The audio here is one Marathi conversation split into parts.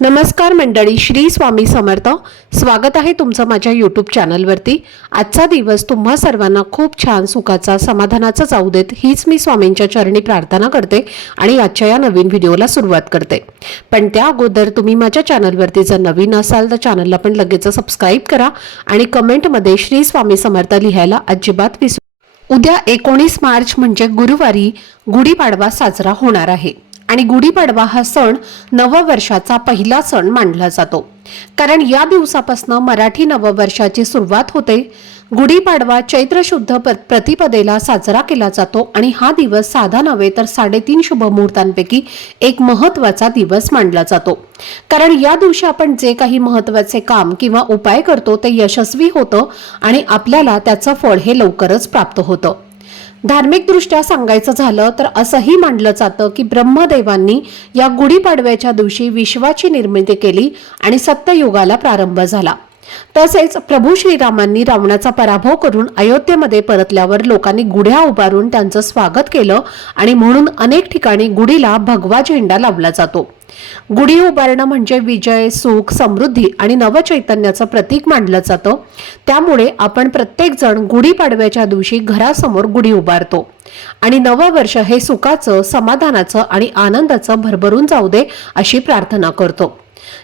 नमस्कार मंडळी, श्री स्वामी समर्थ. स्वागत आहे तुमचं माझ्या यूट्यूब चॅनलवरती. आजचा दिवस तुम्हा सर्वांना खूप छान, सुखाचा, समाधानाचा जाऊ देत, हीच मी स्वामींच्या चरणी प्रार्थना करते आणि आजच्या या नवीन व्हिडिओला सुरुवात करते. पण त्या अगोदर तुम्ही माझ्या चॅनलवरती जर नवीन असाल तर चॅनलला पण लगेच सबस्क्राईब करा आणि कमेंटमध्ये श्री स्वामी समर्थ लिहायला अजिबात विसरू. उद्या 19 मार्च म्हणजे गुरुवारी गुढीपाडवा साजरा होणार आहे आणि गुढीपाडवा हा सण नववर्षाचा पहिला सण मानला जातो, कारण या दिवसापासून मराठी नववर्षाची सुरुवात होते. गुढीपाडवा चैत्र शुद्ध प्रतिपदेला साजरा केला जातो आणि हा दिवस साधा नव्हे तर 3.5 शुभ मुहूर्तांपैकी एक महत्त्वाचा दिवस मानला जातो, कारण या दिवशी आपण जे काही महत्त्वाचे काम किंवा उपाय करतो ते यशस्वी होतं आणि आपल्याला त्याचं फळ हे लवकरच प्राप्त होतं. धार्मिक दृष्ट्या सांगायचं झालं तर असंही मानलं जातं की ब्रह्मदेवांनी या गुढीपाडव्याच्या दिवशी विश्वाची निर्मिती केली आणि सत्ययुगाला प्रारंभ झाला. तसेच प्रभू श्रीरामांनी रावणाचा पराभव करून अयोध्येमध्ये परतल्यावर लोकांनी गुढ्या उभारून त्यांचं स्वागत केलं आणि म्हणून अनेक ठिकाणी गुढीला भगवा झेंडा लावला जातो. गुढी उभारणं म्हणजे विजय, सुख, समृद्धी आणि नवचैतन्याचं प्रतीक मानलं जातं. त्यामुळे आपण प्रत्येक जण गुढीपाडव्याच्या दिवशी घरासमोर गुढी उभारतो आणि नववर्ष हे सुखाचं, समाधानाचं आणि आनंदाचं भरभरून जाऊ दे अशी प्रार्थना करतो.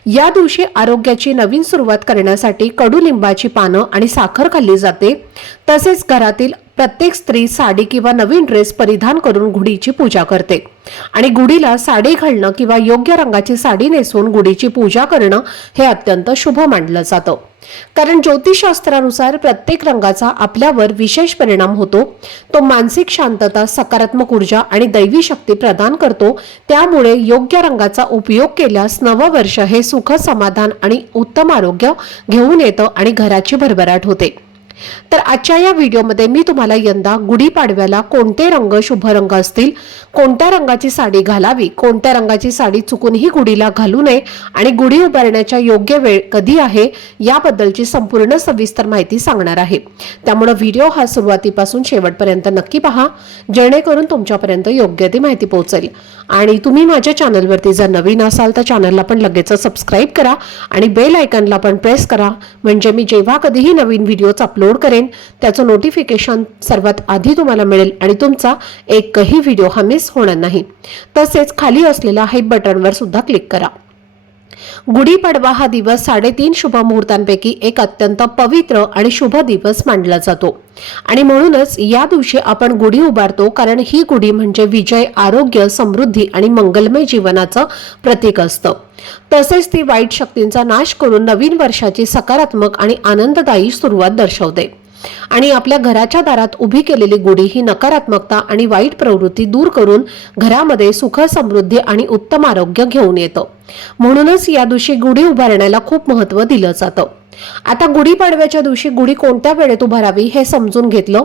या दिवशी आरोग्याची नवीन सुरुवात करण्यासाठी कडुलिंबाची पानं आणि साखर खाल्ली जाते. तसेच घरातील प्रत्येक स्त्री साडी किंवा नवीन ड्रेस परिधान करून गुढीची पूजा करते आणि गुढीला साडी घालणं किंवा योग्य रंगाची साडी नेसून गुढीची पूजा करणं हे अत्यंत शुभ मानलं जातं, कारण ज्योतिषशास्त्रानुसार प्रत्येक रंगाचा आपल्यावर विशेष परिणाम होतो. तो मानसिक शांतता, सकारात्मक ऊर्जा आणि दैवी शक्ती प्रदान करतो. त्यामुळे योग्य रंगाचा उपयोग केल्यास नववर्ष हे सुख, समाधान आणि उत्तम आरोग्य घेऊन येतं आणि घराची भरभराट होते. तर आजच्या या व्हिडिओमध्ये मी तुम्हाला यंदा गुढीपाडव्याला कोणते रंग शुभ रंग असतील, कोणत्या रंगाची साडी घालावी, कोणत्या रंगाची साडी चुकूनही गुढीला घालू नये आणि गुढी उभारण्याचा योग्य वेळ कधी आहे याबद्दलची संपूर्ण सविस्तर माहिती सांगणार आहे. त्यामुळे व्हिडिओ हा सुरुवातीपासून शेवटपर्यंत नक्की पहा, जेणेकरून तुमच्यापर्यंत योग्य ती माहिती पोहोचेल. आणि तुम्ही माझ्या चॅनलवरती जर नवीन असाल तर चॅनलला पण लगेच सबस्क्राईब करा आणि बेल आयकॉनला पण प्रेस करा, म्हणजे मी जेव्हा कधीही नवीन व्हिडिओज अपलोड करेन त्याचं नोटिफिकेशन सर्वात आधी तुम्हाला मिळेल आणि तुमचा एकही व्हिडिओ हा मिस होणार नाही. तसेच खाली असलेल्या हाईप बटनवर सुद्धा क्लिक करा. गुढीपाडवा हा दिवस 3.5 शुभ मुहूर्तांपैकी एक अत्यंत पवित्र आणि शुभ दिवस मानला जातो आणि म्हणूनच या दिवशी आपण गुढी उभारतो, कारण ही गुढी म्हणजे विजय, आरोग्य, समृद्धी आणि मंगलमय जीवनाचं प्रतीक असतं. तसेच ती वाईट शक्तींचा नाश करून नवीन वर्षाची सकारात्मक आणि आनंददायी सुरुवात दर्शवते आणि आपल्या घराच्या दारात उभी केलेली गुढी ही नकारात्मकता आणि वाईट प्रवृत्ती दूर करून घरामध्ये सुख, समृद्धी आणि उत्तम आरोग्य घेऊन येतं. म्हणूनच या दिवशी गुढी उभारण्याला खूप महत्त्व दिलं जातं. आता गुढीपाडव्याच्या दिवशी गुढी कोणत्या वेळेत उभारावी हे समजून घेतलं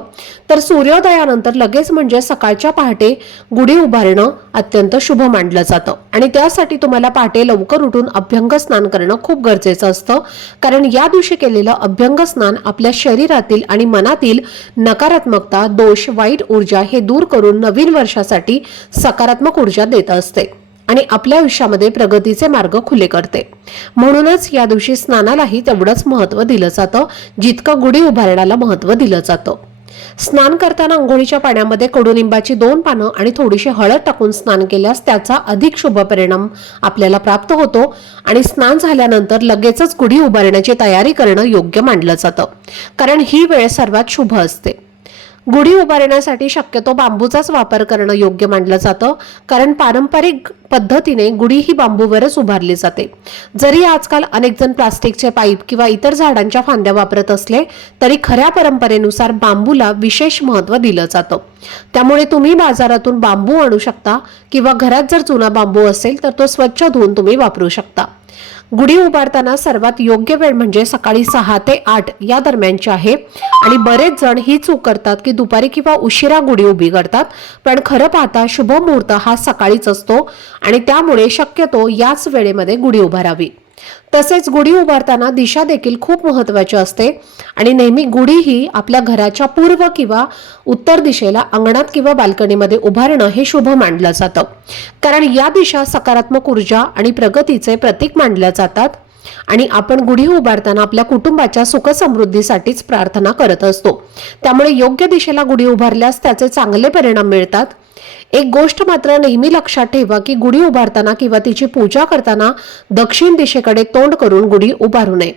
तर सूर्योदयानंतर लगेच म्हणजे सकाळच्या पहाटे गुढी उभारणं अत्यंत शुभ मानलं जातं आणि त्यासाठी तुम्हाला पहाटे लवकर उठून अभ्यंग स्नान करणं खूप गरजेचं असतं, कारण या दिवशी केलेलं अभ्यंग स्नान आपल्या शरीरातील आणि मनातील नकारात्मकता, दोष, वाईट ऊर्जा हे दूर करून नवीन वर्षासाठी सकारात्मक ऊर्जा देत असते आणि आपल्या आयुष्यामध्ये प्रगतीचे मार्ग खुले करते. म्हणूनच या दिवशी स्नानालाही तेवढंच महत्त्व दिलं जातं जितकं गुढी उभारण्याला महत्त्व दिलं जातं. स्नान करताना अंघोळीच्या पाण्यामध्ये कडुलिंबाची 2 पानं आणि थोडीशी हळद टाकून स्नान केल्यास त्याचा अधिक शुभ परिणाम आपल्याला प्राप्त होतो आणि स्नान झाल्यानंतर लगेचच गुढी उभारण्याची तयारी करणं योग्य मानलं जातं, कारण ही वेळ सर्वात शुभ असते. गुढी उभारण्यासाठी शक्यतो बांबूचाच वापर करणं योग्य मानलं जातं, कारण पारंपरिक पद्धतीने गुढी ही बांबूवरच उभारली जाते. जरी आजकाल अनेक जण प्लास्टिकचे पाईप किंवा इतर झाडांच्या फांद्या वापरत असले तरी खऱ्या परंपरेनुसार बांबूला विशेष महत्त्व दिलं जातं. त्यामुळे तुम्ही बाजारातून बांबू आणू शकता किंवा घरात जर जुना बांबू असेल तर तो स्वच्छ धुवून तुम्ही वापरू शकता. गुढी उभारताना सर्वात योग्य वेळ म्हणजे सकाळी 6 ते 8 या दरम्यानची आहे आणि बरेच जण ही चूक करतात की दुपारी किंवा उशिरा गुढी उभी करतात, पण खरं पाहता शुभ मुहूर्त हा सकाळीच असतो आणि त्यामुळे शक्यतो याच वेळेमध्ये गुढी उभारावी. तसेच गुढी उभारताना दिशा देखील खूप महत्त्वाची असते आणि नेहमी गुढी ही आपल्या घराच्या पूर्व किंवा उत्तर दिशेला अंगणात किंवा बाल्कनीमध्ये उभारणं हे शुभ मानलं जातं, कारण या दिशा सकारात्मक ऊर्जा आणि प्रगतीचे प्रतीक मानल्या जातात आणि आपण गुढी उभारताना आपल्या कुटुंबाच्या सुख समृद्धीसाठीच प्रार्थना करत असतो। त्यामुळे योग्य दिशेला गुढी उभारल्यास त्याचे चांगले परिणाम मिळतात। एक गोष्ट मात्र नेहमी लक्षात ठेवा की गुढी उभारताना किंवा तिची पूजा करताना दक्षिण दिशेकडे तोंड करून गुढी उभारू नये,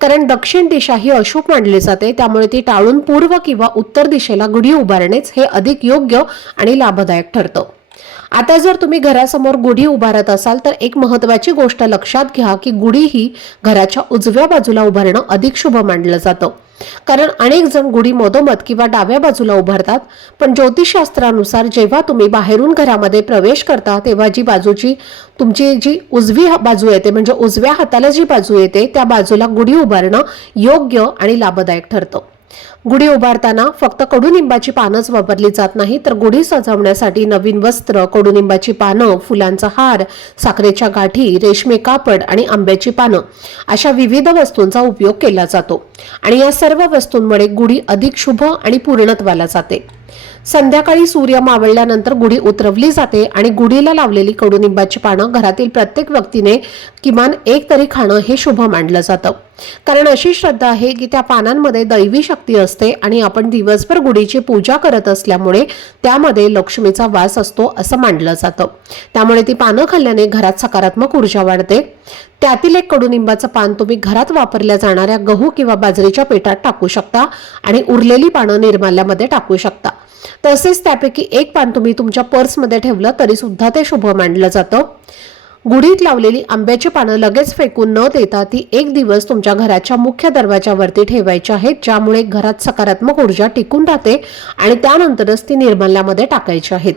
कारण दक्षिण दिशा ही अशुभ मानली जाते। त्यामुळे ती टाळून पूर्व किंवा उत्तर दिशेला गुढी उभारणेच हे अधिक योग्य आणि लाभदायक ठरतं। आता जर तुम्ही घरासमोर गुढी उभारत असाल तर एक महत्त्वाची गोष्ट लक्षात घ्या की गुढी ही घराच्या उजव्या बाजूला उभारणं अधिक शुभ मानलं जातं, कारण अनेक जण गुढी मधोमध किंवा डाव्या बाजूला उभारतात। पण ज्योतिषशास्त्रानुसार जेव्हा तुम्ही बाहेरून घरामध्ये प्रवेश करता तेव्हा तुमची जी उजवी बाजू येते म्हणजे उजव्या हाताला जी बाजू येते त्या बाजूला गुढी उभारणं योग्य आणि लाभदायक ठरतं। गुढी उभारताना फक्त कडुनिंबाची पानंच वापरली जात नाही, तर गुढी सजवण्यासाठी नवीन वस्त्र, कडुनिंबाची पानं, फुलांचा हार, साखरेच्या गाठी, रेशमी कापड आणि आंब्याची पानं अशा विविध वस्तूंचा उपयोग केला जातो आणि या सर्व वस्तूंमुळे गुढी अधिक शुभ आणि पूर्णत्वाला जाते। संध्याकाळी सूर्य मावळल्यानंतर गुढी उतरवली जाते आणि गुढीला लावलेली कडुनिंबाची पानं घरातील प्रत्येक व्यक्तीने किमान एक तरी खाणं हे शुभ मानलं जातं, कारण अशी श्रद्धा आहे की त्या पानांमध्ये दैवी शक्ती असते आणि आपण दिवसभर गुढीची पूजा करत असल्यामुळे त्यामध्ये लक्ष्मीचा वास असतो असं मानलं जातं। त्यामुळे ती पानं खाल्ल्याने घरात सकारात्मक ऊर्जा वाढते। त्यातील एक कडुनिंबाचं पान तुम्ही घरात वापरल्या जाणाऱ्या गहू किंवा बाजरीच्या पिठात टाकू शकता आणि उरलेली पानं निर्माल्यामध्ये टाकू शकता। तसेच त्यापैकी एक पान तुम्ही तुमच्या पर्समध्ये ठेवलं तरी सुद्धा ते शुभ मानलं जातं। गुढीत लावलेली आंब्याची पानं लगेच फेकून न देता ती एक दिवस तुमच्या घराच्या मुख्य दरवाजावरती ठेवायची आहेत, ज्यामुळे घरात सकारात्मक ऊर्जा टिकून राहते आणि त्यानंतरच ती निर्माल्यामध्ये टाकायची आहेत।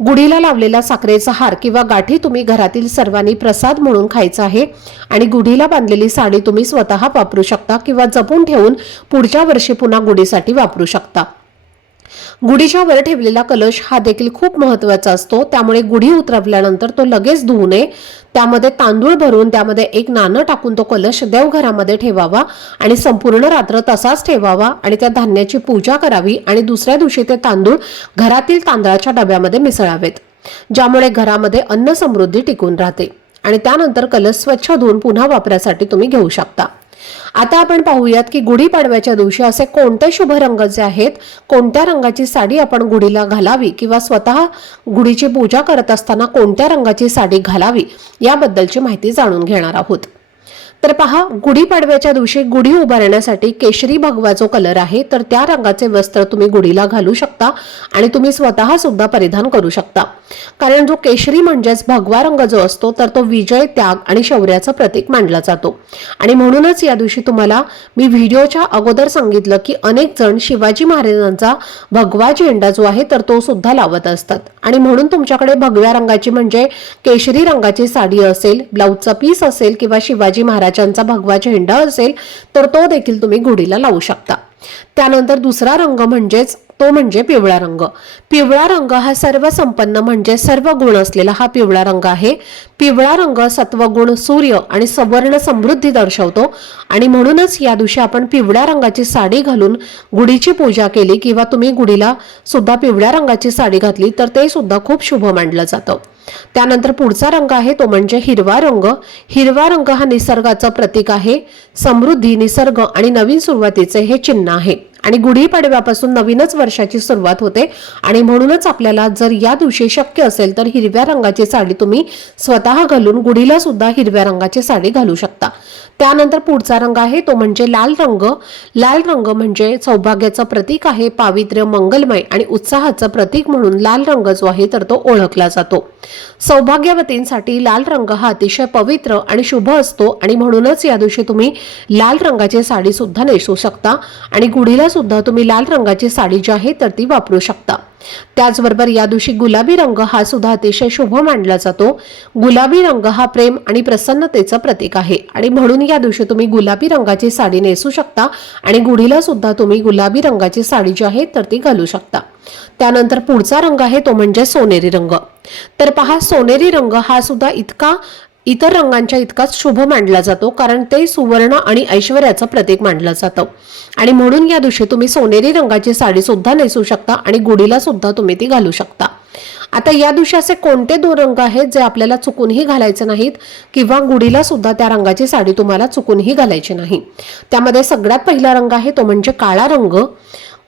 गुढीला लावलेला साखरेचा हार किंवा गाठी तुम्ही घरातील सर्वांनी प्रसाद म्हणून खायचा आहे आणि गुढीला बांधलेली साडी तुम्ही स्वतः वापरू शकता किंवा जपून ठेवून पुढच्या वर्षी पुन्हा गुढीसाठी वापरू शकता। गुढीच्या वर ठेवलेला कलश हा देखील खूप महत्त्वाचा असतो, त्यामुळे गुढी उतरवल्यानंतर तो लगेच धुवू नये। त्यामध्ये तांदूळ भरून त्यामध्ये एक नाणं टाकून तो कलश देवघरामध्ये ठेवावा आणि संपूर्ण रात्र तसाच ठेवावा आणि त्या धान्याची पूजा करावी आणि दुसऱ्या दिवशी ते तांदूळ घरातील तांदळाच्या डब्यामध्ये मिसळावेत, ज्यामुळे घरामध्ये अन्न समृद्धी टिकून राहते आणि त्यानंतर कलश स्वच्छ धुवून पुन्हा वापरासाठी तुम्ही घेऊ शकता। आता आपण पाहूयात की गुढीपाडव्याच्या दिवशी असे कोणते शुभ रंग जे आहेत, कोणत्या रंगाची साडी आपण गुढीला घालावी किंवा स्वतः गुढीची पूजा करत असताना कोणत्या रंगाची साडी घालावी याबद्दलची माहिती जाणून घेणार आहोत। तर पहा, गुढीपाडव्याच्या दिवशी गुढी उभारण्यासाठी केशरी भगवा जो कलर आहे तर त्या रंगाचे वस्त्र तुम्ही गुढीला घालू शकता आणि तुम्ही स्वतः सुद्धा परिधान करू शकता, कारण जो केशरी म्हणजेच भगवा रंग जो असतो तर तो विजय, त्याग आणि शौर्याचं प्रतीक मानला जातो आणि म्हणूनच या दिवशी तुम्हाला मी व्हिडिओच्या अगोदर सांगितलं की अनेक जण शिवाजी महाराजांचा भगवा झेंडा जो आहे तर तो सुद्धा लावत असतात आणि म्हणून तुमच्याकडे भगव्या रंगाची म्हणजे केशरी रंगाची साडी असेल, ब्लाउजचा पीस असेल किंवा शिवाजी महाराजांचा भगवा झेंडा असेल तर तो देखील तुम्ही गुढीला लावू शकता। त्यानंतर दुसरा रंग म्हणजे पिवळा रंग। पिवळा रंग हा सर्व संपन्न म्हणजे सर्व गुण असलेला हा पिवळा रंग आहे। पिवळा रंग सत्वगुण, सूर्य आणि सवर्ण समृद्धी दर्शवतो आणि म्हणूनच या दिवशी आपण पिवळ्या रंगाची साडी घालून गुढीची पूजा केली किंवा तुम्ही गुढीला सुद्धा पिवळ्या रंगाची साडी घातली तर ते सुद्धा खूप शुभ मानलं जातं। त्यानंतर पुढचा रंग आहे तो म्हणजे हिरवा रंग। हिरवा रंग हा निसर्गाचं प्रतीक आहे। समृद्धी, निसर्ग आणि नवीन सुरुवातीचे हे चिन्ह आहे आणि गुढीपाडव्यापासून नवीनच वर्षाची सुरुवात होते आणि म्हणूनच आपल्याला जर या दिवशी शक्य असेल तर हिरव्या रंगाची साडी तुम्ही स्वतः घालून गुढीला सुद्धा हिरव्या रंगाची साडी घालू शकता। त्यानंतर पुढचा रंग आहे तो म्हणजे लाल रंग। लाल रंग म्हणजे सौभाग्याचं प्रतीक आहे, पावित्र्य, मंगलमय आणि उत्साहाचं प्रतीक म्हणून लाल रंग जो आहे तर तो ओळखला जातो। सौभाग्यवतींसाठी लाल रंग हा अतिशय पवित्र आणि शुभ असतो आणि म्हणूनच या दिवशी तुम्ही लाल रंगाची साडी सुद्धा नेसू शकता आणि गुढीला सुद्धा तुम्ही लाल रंगाची साडी जी आहे तर ती वापरू शकता। त्याचबरोबर या दिवशी गुलाबी रंग हा सुद्धा अतिशय शुभ मानला जातो। गुलाबी रंग हा प्रेम आणि प्रसन्नतेचं प्रतीक आहे आणि म्हणून या दिवशी तुम्ही गुलाबी रंगाची साडी नेसू शकता आणि गुढीला सुद्धा तुम्ही गुलाबी रंगाची साडी जी आहे तर ती घालू शकता। त्यानंतर पुढचा रंग आहे तो म्हणजे सोनेरी रंग। तर पहा, सोनेरी रंग हा सुद्धा इतका इतर रंगांच्या इतकाच शुभ मानला जातो, कारण ते सुवर्ण आणि ऐश्वर्याचं प्रतीक मानलं जातं आणि म्हणून या दिवशी तुम्ही सोनेरी रंगाची साडी सुद्धा नेसू शकता आणि गुढीला सुद्धा तुम्ही ती घालू शकता। आता या दिवशी असे कोणते 2 रंग आहेत जे आपल्याला चुकूनही घालायचे नाहीत किंवा गुढीला सुद्धा त्या रंगाची साडी तुम्हाला चुकूनही घालायची नाही। त्यामध्ये सगळ्यात पहिला रंग आहे तो म्हणजे काळा रंग।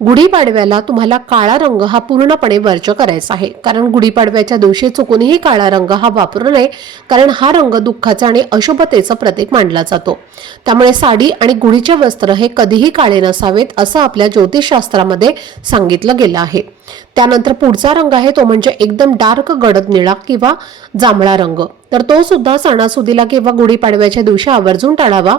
गुढीपाडव्याला तुम्हाला काळा रंग हा पूर्णपणे वर्ज करायचा आहे, कारण गुढीपाडव्याच्या दिवशी चुकूनही काळा रंग हा वापरू नये, कारण हा रंग दुःखाचा आणि अशुभतेचं प्रतीक मानला जातो। त्यामुळे साडी आणि गुढीचे वस्त्र हे कधीही काळे नसावेत असं आपल्या ज्योतिषशास्त्रामध्ये सांगितलं गेलं आहे। त्यानंतर पुढचा रंग आहे तो म्हणजे एकदम डार्क गडद निळा किंवा जांभळा रंग, तर तो सुद्धा सणासुदीला किंवा गुढीपाडव्याच्या दिवशी आवर्जून टाळावा,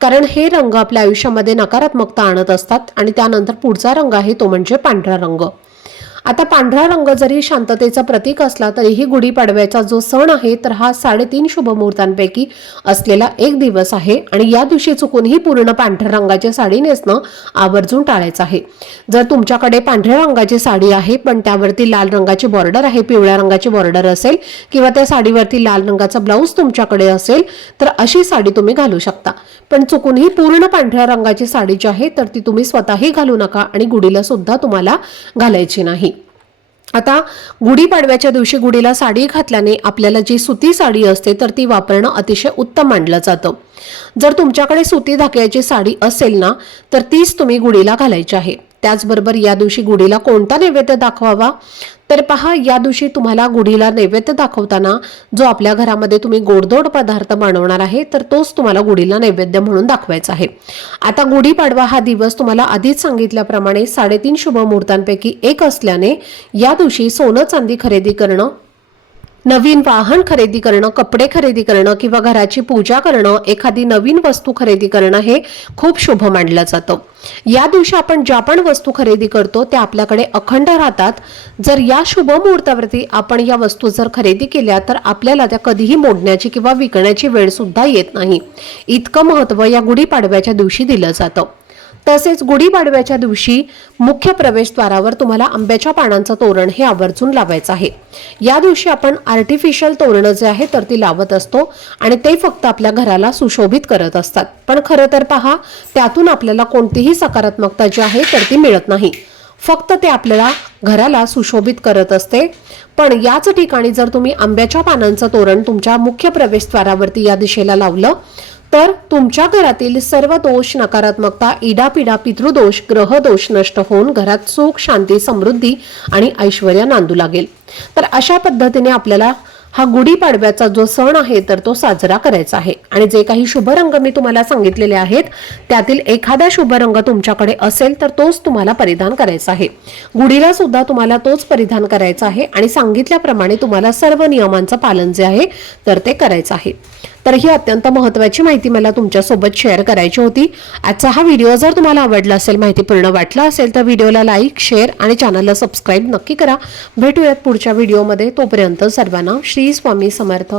कारण हे रंग आपल्या आयुष्यामध्ये नकारात्मकता आणत असतात। आणि त्यानंतर पुढचा रंग आहे तो म्हणजे पांढरा रंग। आता पांढरा रंग जरी शांततेचा प्रतीक असला तरीही गुढीपाडव्याचा जो सण आहे तर हा 3.5 शुभ मुहूर्तांपैकी असलेला एक दिवस आहे आणि या दिवशी चुकूनही पूर्ण पांढऱ्या रंगाची साडी नेसणं आवर्जून टाळायचं आहे। जर तुमच्याकडे पांढऱ्या रंगाची साडी आहे पण त्यावरती लाल रंगाची बॉर्डर आहे, पिवळ्या रंगाची बॉर्डर असेल किंवा त्या साडीवरती लाल रंगाचा ब्लाऊज तुमच्याकडे असेल तर अशी साडी तुम्ही घालू शकता, पण चुकूनही पूर्ण पांढऱ्या रंगाची साडी जी आहे तर ती तुम्ही स्वतःही घालू नका आणि गुढीला सुद्धा तुम्हाला घालायची नाही। आता गुढीपाडव्याच्या दिवशी गुढीला साडी घातल्याने आपल्याला जी सुती साडी असते तर ती वापरणं अतिशय उत्तम मानलं जातं। जर तुमच्याकडे सुती धाग्याची साडी असेल ना तर तीच तुम्ही गुढीला घालायची आहे। त्याचबरोबर या दिवशी गुढीला कोणता नैवेद्य दाखवावा तर पहा, या दिवशी तुम्हाला गुढीला नैवेद्य दाखवताना जो आपल्या घरामध्ये तुम्ही गोडधोड पदार्थ बनवणार आहे तर तोच तुम्हाला गुढीला नैवेद्य म्हणून दाखवायचा आहे। आता गुढीपाडवा हा दिवस तुम्हाला आधीच सांगितल्याप्रमाणे 3.5 शुभ मुहूर्तांपैकी एक असल्याने या दिवशी सोनं चांदी खरेदी करणं, नवीन वाहन खरेदी करणं, कपडे खरेदी करणं किंवा घराची पूजा करणं, एखादी नवीन वस्तू खरेदी करणं हे खूप शुभ मानलं जातं। या दिवशी आपण ज्या पण वस्तू खरेदी करतो त्या आपल्याकडे अखंड राहतात। जर या शुभ मुहूर्तावरती आपण या वस्तू जर खरेदी केल्या तर आपल्याला त्या कधीही मोडण्याची किंवा विकण्याची वेळ सुद्धा येत नाही, इतकं महत्त्व या गुढीपाडव्याच्या दिवशी दिलं जातं। तसेच गुढीपाडव्याच्या दिवशी मुख्य प्रवेशद्वारावर तुम्हाला आंब्याच्या पानांचं तोरण हे आवर्जून लावायचं आहे। या दिवशी आपण आर्टिफिशियल तोरण जे आहे तर ती लावत असतो आणि ते फक्त आपल्या घराला सुशोभित करत असतात, पण खरं तर पहा त्यातून आपल्याला कोणतीही सकारात्मकता जी आहे तर ती मिळत नाही, फक्त ते आपल्याला घराला सुशोभित करत असते। पण याच ठिकाणी जर तुम्ही आंब्याच्या पानांचं तोरण तुमच्या मुख्य प्रवेशद्वारावरती या दिशेला लावलं तर तुमच्या घरातील सर्व दोष, नकारात्मकता, इडापिडा, पितृदोष, ग्रहदोष नष्ट होऊन घरात सुख, शांती, समृद्धी आणि ऐश्वर्य नांदू लागेल। तर अशा पद्धतीने आपल्याला हा गुढीपाडव्याचा जो सण आहे तर तो साजरा करायचा आहे आणि जे काही शुभ रंग मी तुम्हाला सांगितलेले आहेत त्यातील एखादा शुभ रंग तुमच्याकडे असेल तर तोच तुम्हाला परिधान करायचा आहे। गुढीला सुद्धा तुम्हाला तोच परिधान करायचा आहे आणि सांगितल्याप्रमाणे तुम्हाला सर्व नियमांचं पालन जे आहे तर ते करायचं आहे। तर ही अत्यंत महत्त्वाची माहिती मला तुमच्यासोबत शेअर करायची होती। आजचा हा व्हिडिओ जर तुम्हाला आवडला असेल, माहितीपूर्ण वाटला असेल तर व्हिडिओला लाईक, शेअर आणि चॅनलला सबस्क्राईब नक्की करा। भेटूयात पुढच्या व्हिडिओमध्ये, तोपर्यंत सर्वांना श्री स्वामी समर्थ।